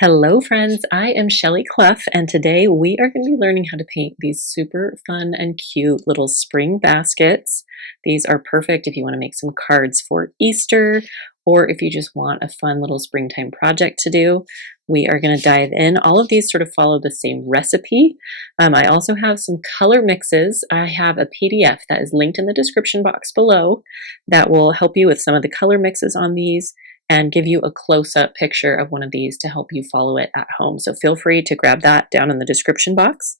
Hello friends, I am Shelly Clough and today we are going to be learning how to paint these super fun and cute little spring baskets. These are perfect if you want to make some cards for Easter or if you just want a fun little springtime project to do. We are going to dive in. All of these sort of follow the same recipe. I also have some color mixes. I have a PDF that is linked in the description box below that will help you with some of the color mixes on these and give you a close-up picture of one of these to help you follow it at home. So feel free to grab that down in the description box.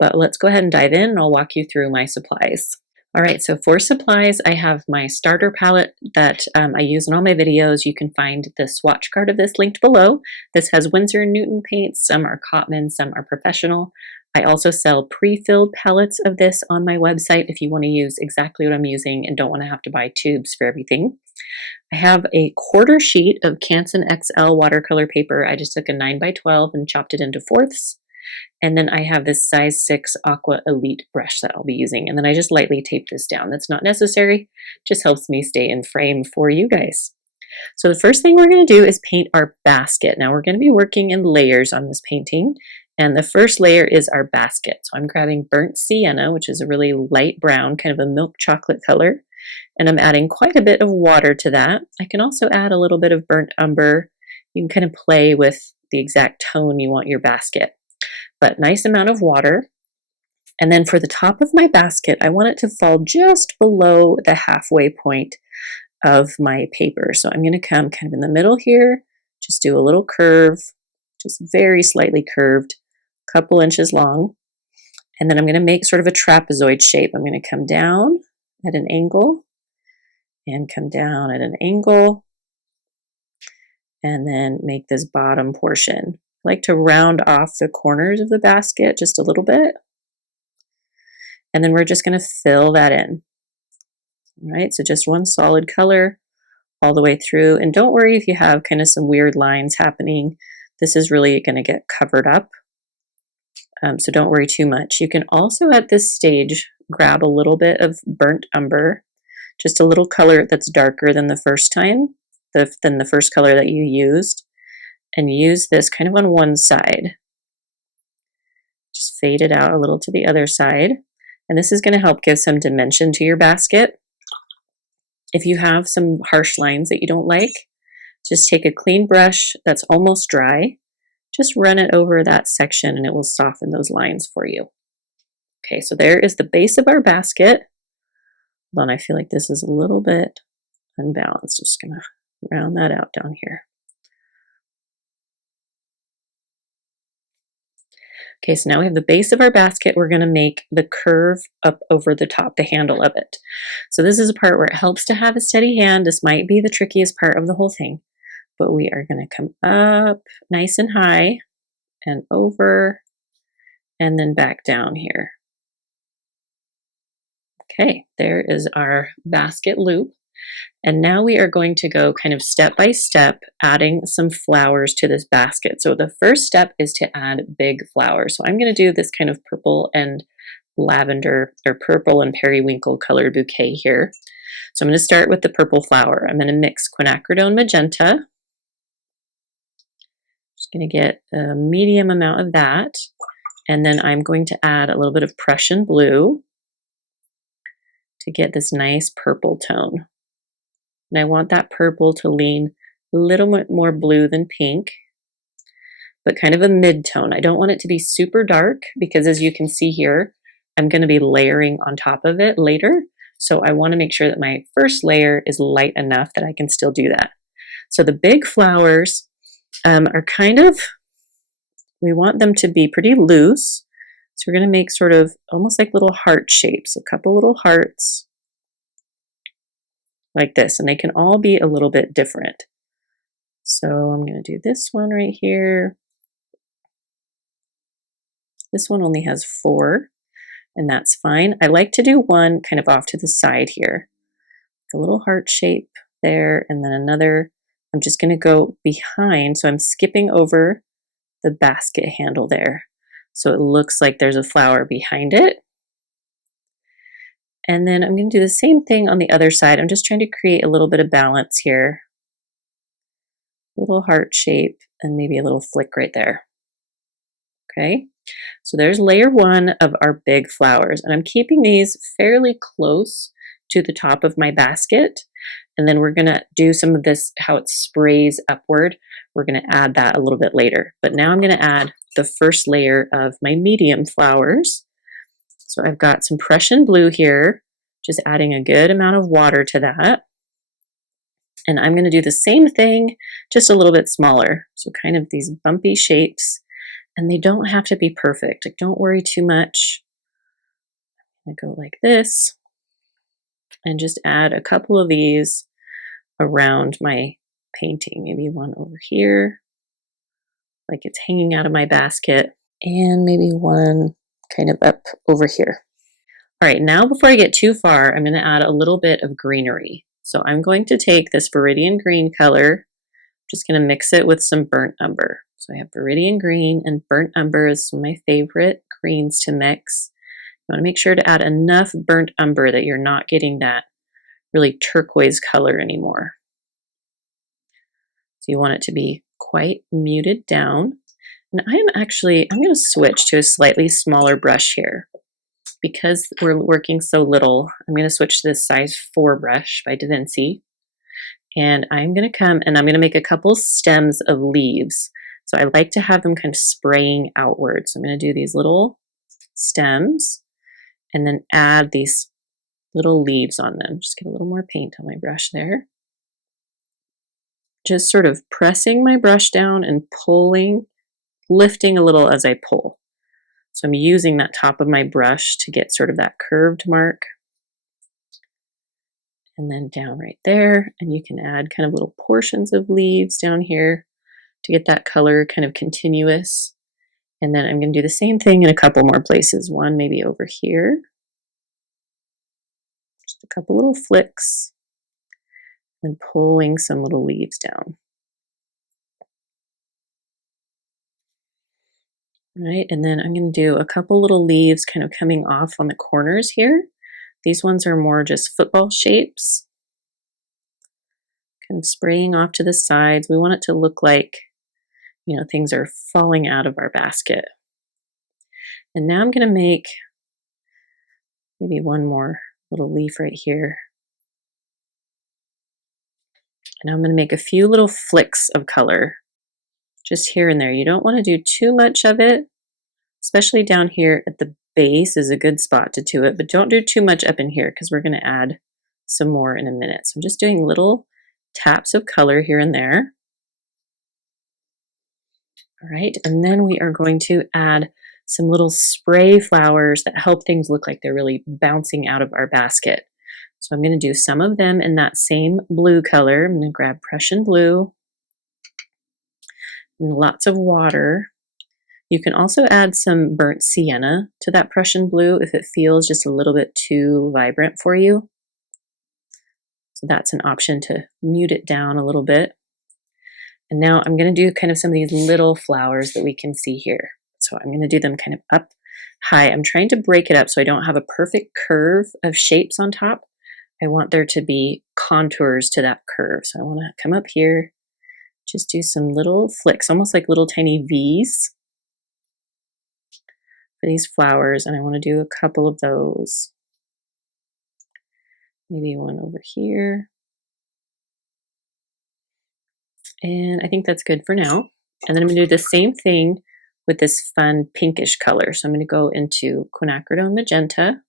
But let's go ahead and dive in and I'll walk you through my supplies. All right, so for supplies, I have my starter palette that I use in all my videos. You can find the swatch card of this linked below. This has Winsor & Newton paints. Some are Cotman, some are professional. I also sell pre-filled palettes of this on my website if you want to use exactly what I'm using and don't want to have to buy tubes for everything. I have a quarter sheet of Canson XL watercolor paper. I just took a 9x12 and chopped it into fourths. And then I have this size 6 Aqua Elite brush that I'll be using. And then I just lightly tape this down. That's not necessary, just helps me stay in frame for you guys. So the first thing we're going to do is paint our basket. Now we're going to be working in layers on this painting. And the first layer is our basket. So I'm grabbing burnt sienna, which is a really light brown, kind of a milk chocolate color. And I'm adding quite a bit of water to that. I can also add a little bit of burnt umber. You can kind of play with the exact tone you want your basket. But nice amount of water. And then for the top of my basket, I want it to fall just below the halfway point of my paper. So I'm going to come kind of in the middle here, just do a little curve, just very slightly curved, a couple inches long. And then I'm going to make sort of a trapezoid shape. I'm going to come down at an angle and come down at an angle and then make this bottom portion. I like to round off the corners of the basket just a little bit. And then we're just going to fill that in. All right, so just one solid color all the way through. And don't worry if you have kind of some weird lines happening. This is really going to get covered up. So don't worry too much. You can also at this stage grab a little bit of burnt umber, just a little color that's darker than the first time, than the first color that you used, and use this kind of on one side. Just fade it out a little to the other side. And this is going to help give some dimension to your basket. If you have some harsh lines that you don't like, just take a clean brush that's almost dry. Just run it over that section and it will soften those lines for you. Okay, so there is the base of our basket. Hold on, I feel like this is a little bit unbalanced. Just gonna round that out down here. Okay, so now we have the base of our basket. We're gonna make the curve up over the top, the handle of it. So this is a part where it helps to have a steady hand. This might be the trickiest part of the whole thing, but we are gonna come up nice and high and over and then back down here. Okay, there is our basket loop. And now we are going to go kind of step by step, adding some flowers to this basket. So the first step is to add big flowers. So I'm going to do this kind of purple and lavender, or purple and periwinkle colored bouquet here. So I'm going to start with the purple flower. I'm going to mix quinacridone magenta. Just going to get a medium amount of that. And then I'm going to add a little bit of Prussian blue to get this nice purple tone. And I want that purple to lean a little bit more blue than pink, but kind of a mid-tone. I don't want it to be super dark because as you can see here, I'm going to be layering on top of it later. So I want to make sure that my first layer is light enough that I can still do that. So the big flowers are kind of, we want them to be pretty loose. So we're going to make sort of almost like little heart shapes, a couple little hearts like this, and they can all be a little bit different. So I'm going to do this one right here. This one only has 4, and that's fine. I like to do one kind of off to the side here, like a little heart shape there, and then another. I'm just going to go behind, so I'm skipping over the basket handle there. So it looks like there's a flower behind it. And then I'm going to do the same thing on the other side. I'm just trying to create a little bit of balance here. little heart shape, and maybe a little flick right there. Okay, so there's layer one of our big flowers, and I'm keeping these fairly close to the top of my basket. And then we're gonna do some of this, how it sprays upward. We're gonna add that a little bit later. But now I'm gonna add the first layer of my medium flowers. So I've got some Prussian blue here, just adding a good amount of water to that. And I'm gonna do the same thing, just a little bit smaller. So kind of these bumpy shapes, and they don't have to be perfect. Like, don't worry too much. I go like this and just add a couple of these around my painting. Maybe one over here, like it's hanging out of my basket, and maybe one kind of up over here. All right, now before I get too far, I'm going to add a little bit of greenery. So I'm going to take this Viridian green color, just going to mix it with some burnt umber. So I have Viridian green, and burnt umber is one of my favorite greens to mix. You want to make sure to add enough burnt umber that you're not getting that really turquoise color anymore. So you want it to be quite muted down. And I'm going to switch to a slightly smaller brush here. Because we're working so little, I'm going to switch to this size 4 brush by Da Vinci. And I'm going to come and I'm going to make a couple stems of leaves. So I like to have them kind of spraying outwards. So I'm going to do these little stems and then add these little leaves on them. Just get a little more paint on my brush there. Just sort of pressing my brush down and pulling, lifting a little as I pull. So I'm using that top of my brush to get sort of that curved mark. And then down right there, and you can add kind of little portions of leaves down here to get that color kind of continuous. And then I'm going to do the same thing in a couple more places. One maybe over here. Just a couple little flicks. And pulling some little leaves down. Right, and then I'm going to do a couple little leaves kind of coming off on the corners here. These ones are more just football shapes. Kind of spraying off to the sides. We want it to look like, you know, things are falling out of our basket. And now I'm going to make maybe one more little leaf right here. And I'm going to make a few little flicks of color just here and there. You don't want to do too much of it, especially down here at the base is a good spot to do it, but don't do too much up in here because we're going to add some more in a minute. So I'm just doing little taps of color here and there. All right, and then we are going to add some little spray flowers that help things look like they're really bouncing out of our basket. So I'm going to do some of them in that same blue color. I'm going to grab Prussian blue and lots of water. You can also add some burnt sienna to that Prussian blue if it feels just a little bit too vibrant for you. So that's an option to mute it down a little bit. And now I'm going to do kind of some of these little flowers that we can see here. So I'm going to do them kind of up high. I'm trying to break it up so I don't have a perfect curve of shapes on top. I want there to be contours to that curve. So I want to come up here, just do some little flicks, almost like little tiny V's for these flowers. And I want to do a couple of those. Maybe one over here. And I think that's good for now. And then I'm going to do the same thing with this fun pinkish color. So I'm going to go into quinacridone magenta.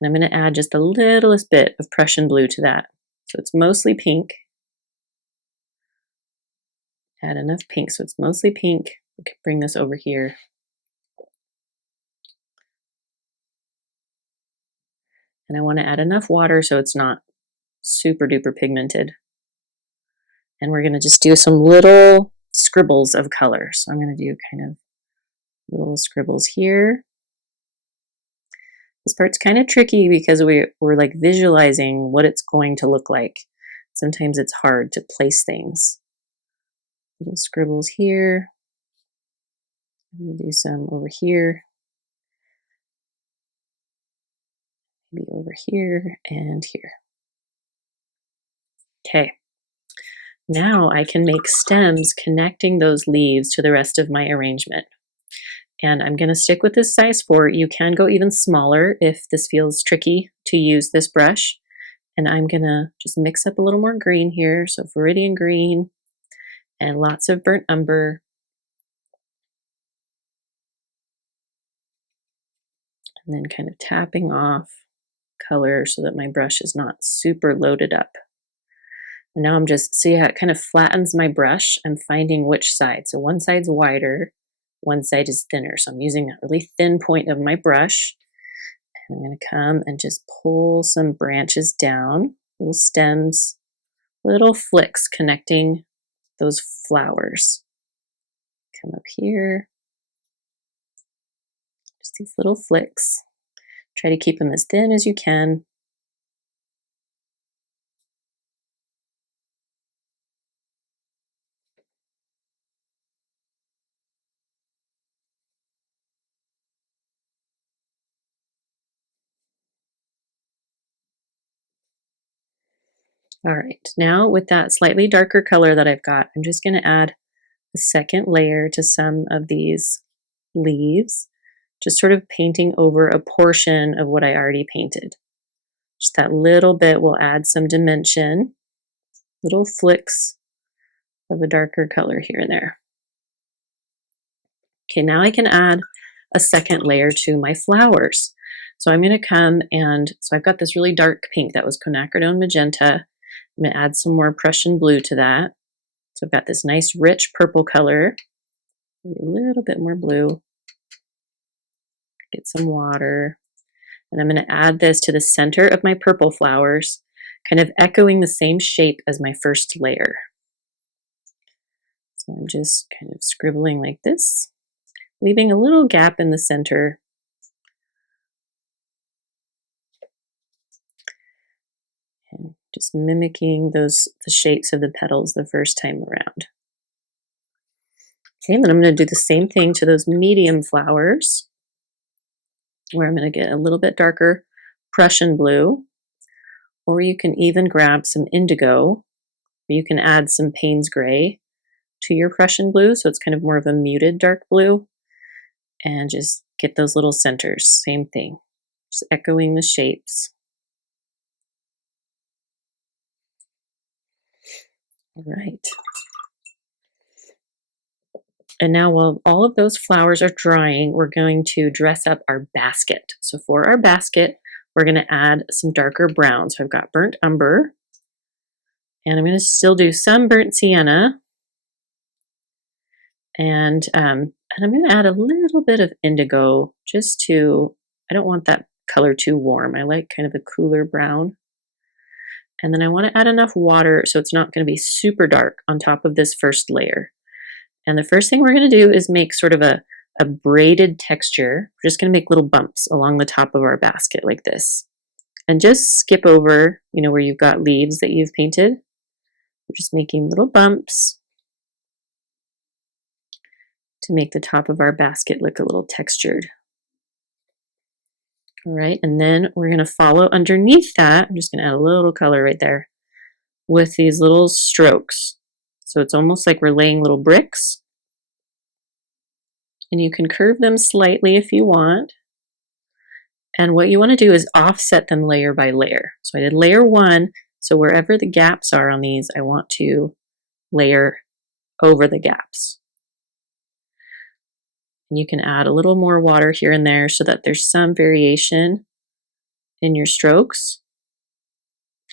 And I'm going to add just the littlest bit of Prussian blue to that. So it's mostly pink. Add enough pink so it's mostly pink. We can bring this over here. And I want to add enough water so it's not super duper pigmented. And we're going to just do some little scribbles of color. So I'm going to do kind of little scribbles here. This part's kind of tricky because we're like visualizing what it's going to look like. Sometimes it's hard to place things. Little scribbles here. I'm going to do some over here. Maybe over here and here. Okay. Now I can make stems connecting those leaves to the rest of my arrangement. And I'm going to stick with this size 4. You can go even smaller if this feels tricky to use this brush. And I'm going to just mix up a little more green here. So Viridian green and lots of burnt umber. And then kind of tapping off color so that my brush is not super loaded up. And now I'm just, see how it kind of flattens my brush? I'm finding which side. So one side's wider, one side is thinner. So I'm using that really thin point of my brush. And I'm going to come and just pull some branches down, little stems, little flicks connecting those flowers. Come up here, just these little flicks. Try to keep them as thin as you can. All right, now with that slightly darker color that I've got, I'm just going to add a second layer to some of these leaves, just sort of painting over a portion of what I already painted. Just that little bit will add some dimension, little flicks of a darker color here and there. Okay, now I can add a second layer to my flowers. So I'm going to come and, so I've got this really dark pink that was quinacridone magenta. I'm going to add some more Prussian blue to that. So I've got this nice rich purple color, a little bit more blue, get some water, and I'm going to add this to the center of my purple flowers, kind of echoing the same shape as my first layer. So I'm just kind of scribbling like this, leaving a little gap in the center. And just mimicking the shapes of the petals the first time around. Okay, then I'm going to do the same thing to those medium flowers, where I'm going to get a little bit darker Prussian blue, or you can even grab some indigo, or you can add some Payne's gray to your Prussian blue, so it's kind of more of a muted dark blue, and just get those little centers, same thing, just echoing the shapes. All right. And now while all of those flowers are drying, we're going to dress up our basket. So for our basket, we're going to add some darker brown. So I've got burnt umber, and I'm going to still do some burnt sienna, and I'm going to add a little bit of indigo just to, I don't want that color too warm. I like kind of a cooler brown. And then I want to add enough water so it's not going to be super dark on top of this first layer. And the first thing we're going to do is make sort of a braided texture. We're just going to make little bumps along the top of our basket like this. And just skip over, where you've got leaves that you've painted. We're just making little bumps to make the top of our basket look a little textured. All right, and then we're going to follow underneath that. I'm just going to add a little color right there with these little strokes. So it's almost like we're laying little bricks. And you can curve them slightly if you want. And what you want to do is offset them layer by layer. So I did layer 1. So wherever the gaps are on these, I want to layer over the gaps. And you can add a little more water here and there so that there's some variation in your strokes.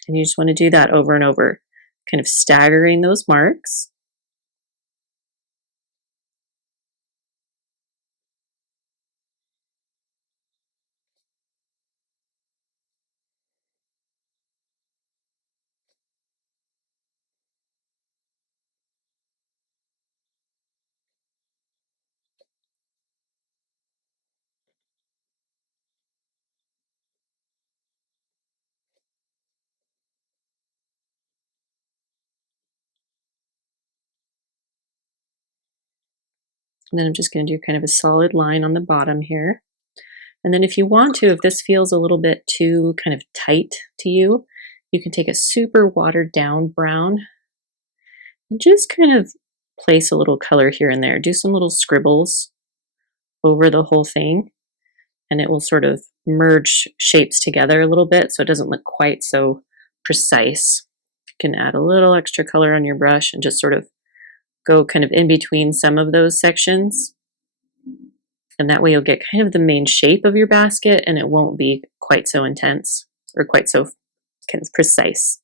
And you just want to do that over and over, kind of staggering those marks. And then I'm just going to do kind of a solid line on the bottom here. And then if you want to, if this feels a little bit too kind of tight to you, you can take a super watered down brown And just kind of place a little color here and there. Do some little scribbles over the whole thing, and it will sort of merge shapes together a little bit so it doesn't look quite so precise. You can add a little extra color on your brush and just sort of go kind of in between some of those sections. And that way you'll get kind of the main shape of your basket and it won't be quite so intense or quite so kind of precise.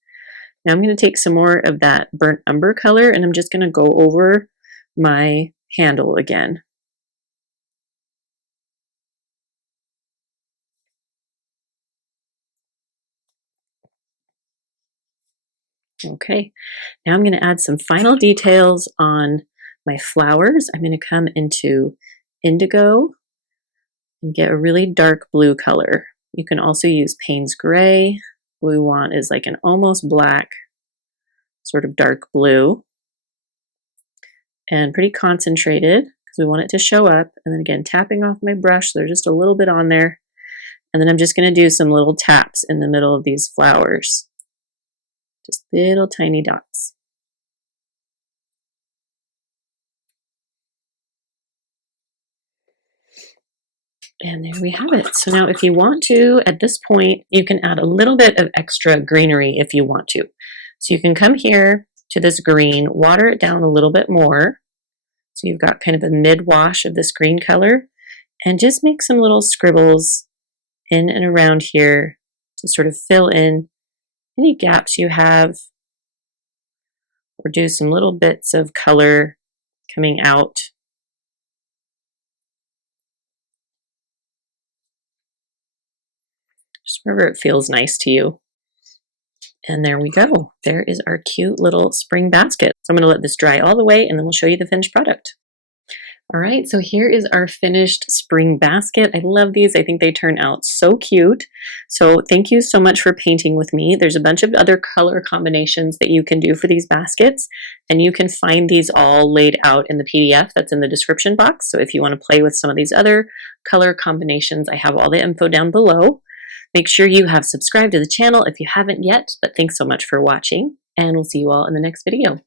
Now I'm going to take some more of that burnt umber color and I'm just going to go over my handle again. Okay, now I'm going to add some final details on my flowers. I'm going to come into indigo and get a really dark blue color. You can also use Payne's Gray. What we want is like an almost black, sort of dark blue, and pretty concentrated because we want it to show up. And then again, tapping off my brush, so there's just a little bit on there. And then I'm just going to do some little taps in the middle of these flowers. Just little tiny dots. And there we have it. So now if you want to, at this point, you can add a little bit of extra greenery if you want to. So you can come here to this green, water it down a little bit more. So you've got kind of a mid-wash of this green color, and just make some little scribbles in and around here to sort of fill in any gaps you have, or do some little bits of color coming out. Just wherever it feels nice to you. And there we go. There is our cute little spring basket. So I'm going to let this dry all the way and then we'll show you the finished product. All right, so here is our finished spring basket. I love these. I think they turn out so cute. So thank you so much for painting with me. There's a bunch of other color combinations that you can do for these baskets, and you can find these all laid out in the PDF that's in the description box. So if you want to play with some of these other color combinations, I have all the info down below. Make sure you have subscribed to the channel if you haven't yet, but thanks so much for watching, and we'll see you all in the next video.